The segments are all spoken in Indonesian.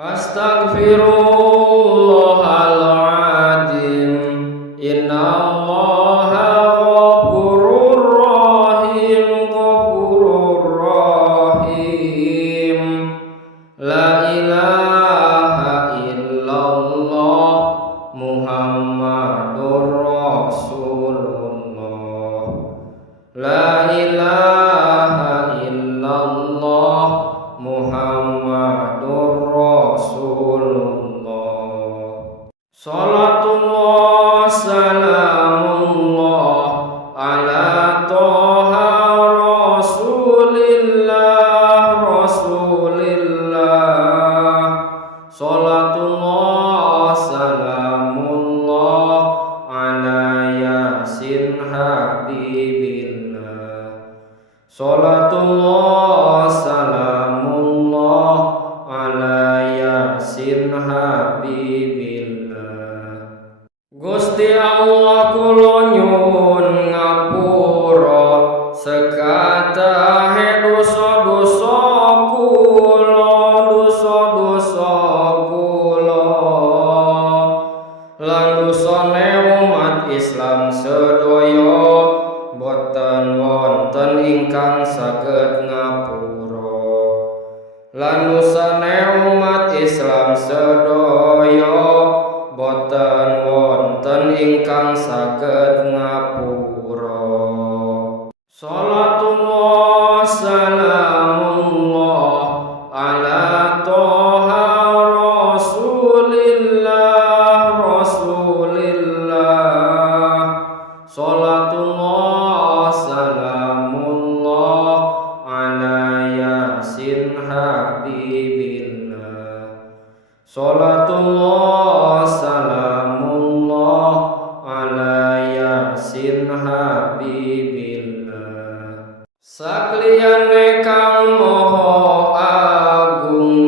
Astaghfirullahaladzim. Innallaha ghafurur rahim, ghafurur rahim. La ilaha illallah Muhammadur Rasulullah. La ilaha illallah Muhammadur Rasulullah. Salatullah salamullah ala toha rasulillah rasulillah. Salatullah salamullah ala yasin habibillah. Salatullah salamullah ala yasin habibillah. Gusti Allah kula nyuwun ngapura sekatahe dosa-dosa kula, dosa-dosa kula lan dosane umat Islam sedaya boten wonten ingkang saged ngapura. Lan dosane umat Islam sedaya boten wonten ingkang saged ngapura. Salatullah salamullah ala toha rasulillah rasulillah. Salatullah salamullah ala yasin habibillah. Salatullah salamullah ala yasin habibillah. Sakliyane kang moho agung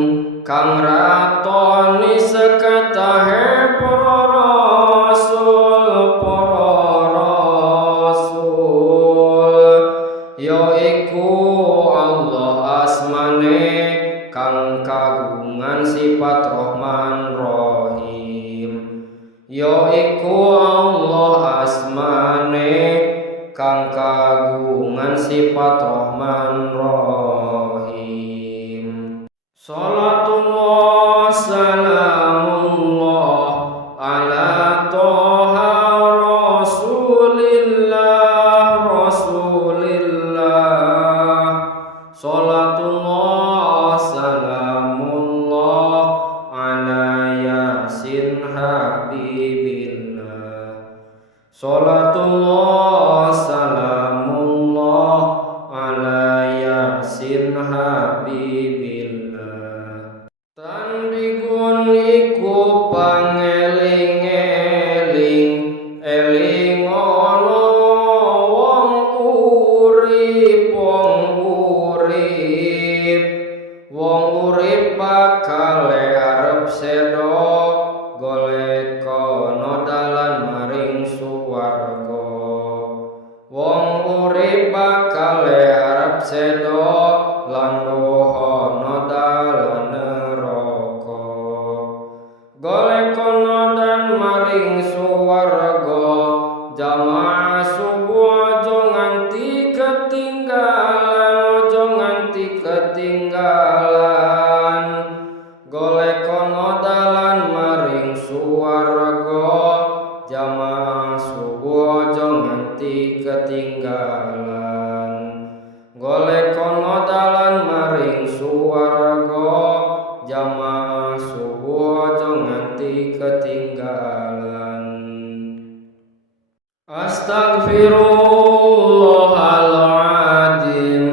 kang ratoni sekatahe para rasul yaiku Allah asmane kang kagungan sifat Rahman Rahim. Yaiku Allah asmane kang kagungan sifat Rahman Rahim. Salatullah salamullah ala toha rasulillah rasulillah. Salatullah salamullah ala yasin habibillah. Salatullah salamullah ala yasin habibillah. Tanbigun iku pangeling-eling eling ana wong urip, wong urip bakal arep sedo golek kono dalan maring suwarga. Wong urip bakal arep sedo lan dohono dalan neraka. Golek kono dan maring suwarga jamaah subuh aja nganti ketinggalan, aja nganti ketinggalan. Golek kono dalan maring suwarga jamaah subuh aja nganti ketinggalan. Golek kono dalan maring suwarga jamaah subuh aja nganti ketinggalan. Astaghfirullahaladzim.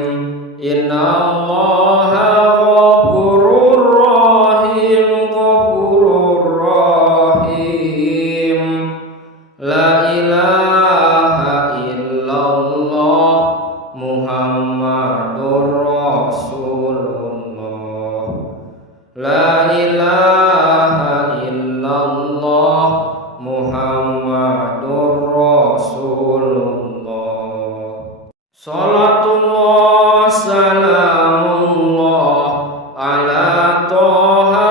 Innallaha ghafurur rahim, ghafurur rahim. La ilaha illallah Muhammadur Rasulullah. La ilaha illallah Muhammadur Rasulullah. Salatullah salamullah ala toha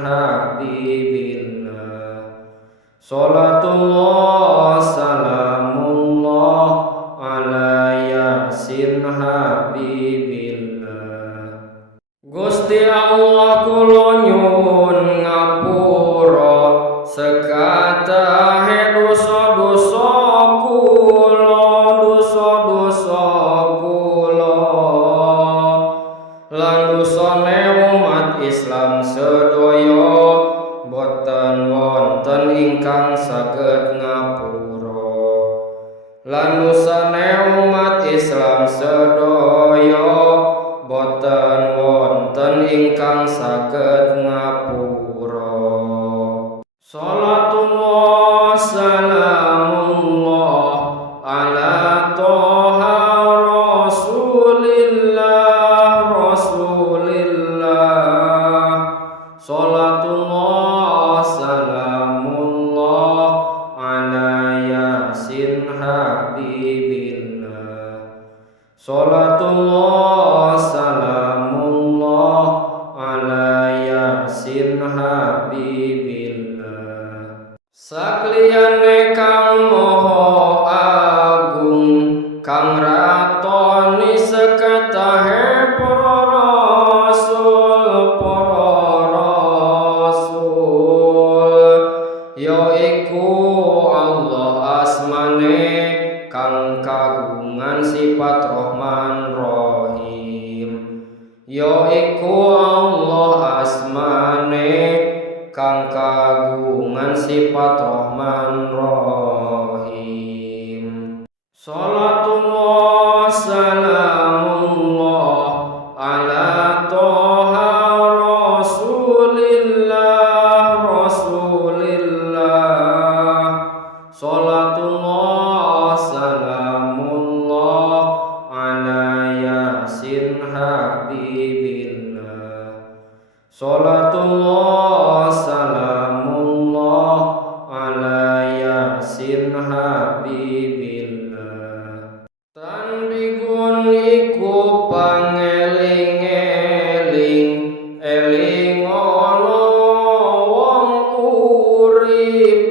habibillah. Salatullah salamullah ala yasin habibillah. Gusti Allah kula nyuwun ngapura sekatahe dosa-dosa lan dosane umat Islam sedaya boten wonten ingkang saged ngapura. Lan dosane umat Islam sedaya boten wonten ingkang saged ngapura. Salatullah salamullah ala toha salatullah salamullah ala yasin habibillah. Salatullah salamullah ala yasin habibillah. Sakliyane kang moho agung kang ratoni sekatahe para yaiku Allah asmane kang kagungan sifat Rahman Rahim. Yaiku Allah asmane kang kagungan sifat Rahman Rahim. Salatullah salamullah ala toha salatullah salamullah ala yasin habibillah. Salatullah salamullah ala yasin habibillah. Tanbigun iku pangeling-eling eling ana wong urip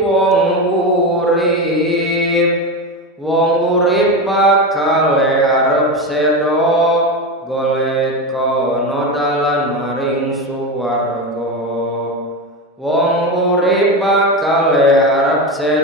wong urip bakal arep sedo golek kono dalan maring suwarga. Wong urip bakal arep sedo